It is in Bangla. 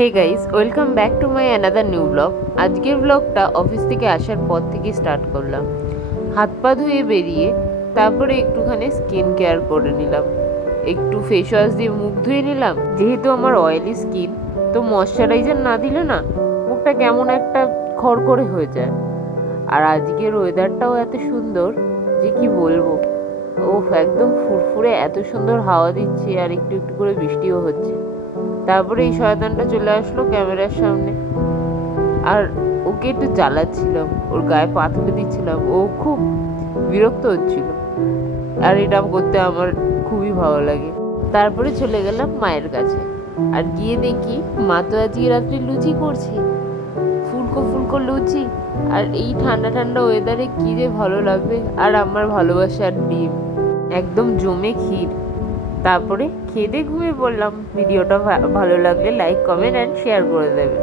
Hey guys, welcome back to my another new blog. আজকের ব্লগটা অফিস থেকে আসার পর থেকে স্টার্ট করলাম। হাত পা ধুয়ে বেরিয়ে তারপরে একটুখানি স্কিন কেয়ার করে নিলাম, একটু ফেস ওয়াশ দিয়ে মুখ ধুয়ে নিলাম। যেহেতু আমার অয়েলি স্কিন, তো ময়শ্চারাইজার না দিলে না মুখটা কেমন একটা খড়খড়ে হয়ে যায়। আর আজকের ওয়েদারটাও এত সুন্দর যে কি বলবো। ওহ, একদম ফুরফুরে, এত সুন্দর হাওয়া দিচ্ছে আর একটু একটু করে বৃষ্টিও হচ্ছে। তারপরে এই শয়তানটা চলে আসলো ক্যামেরার সামনে, আর ওকে একটু জ্বালাচ্ছিলাম, ওর গায়ে পা তুলে দিচ্ছিলাম, ও খুব বিরক্ত হচ্ছিল। আর এটা করতে আমার খুবই ভালো লাগে। তারপরে চলে গেলাম মায়ের কাছে, আর গিয়ে দেখি মা তো আজকে রাত্রে লুচি করছে, ফুলকো ফুলকো লুচি। আর এই ঠান্ডা ঠান্ডা ওয়েদারে কি যে ভালো লাগবে। আর আমার ভালোবাসার ডিম একদম জমে ক্ষীর। তারপরে খেয়ে দিয়ে ঘুমিয়ে পড়লাম। ভিডিওটা ভালো লাগলে লাইক, কমেন্ট অ্যান্ড শেয়ার করে দেবে।